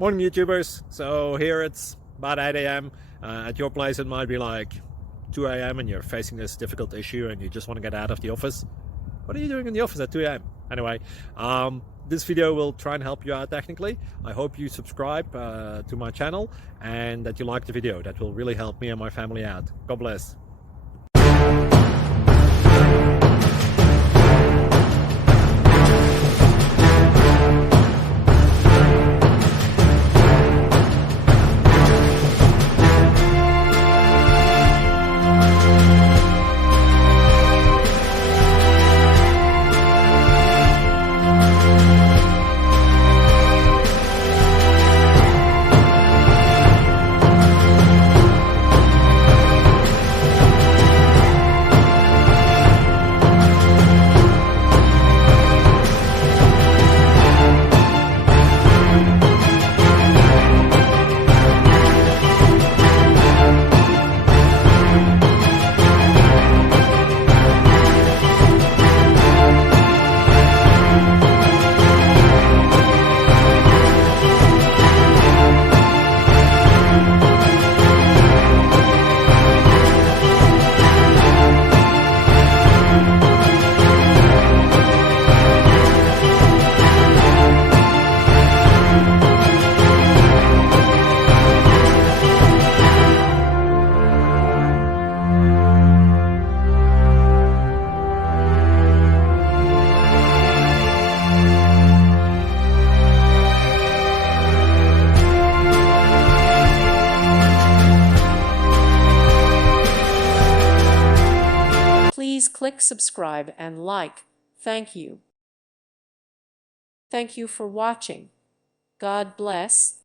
Morning, YouTubers. So here it's about 8 a.m. At your place, it might be like 2 a.m. and you're facing this difficult issue and you just want to get out of the office. What are you doing in the office at 2 a.m.? Anyway, this video will try and help you out technically. I hope you subscribe to my channel and that you like the video. That will really help me and my family out. God bless. Please click subscribe and like. Thank you. Thank you for watching. God bless.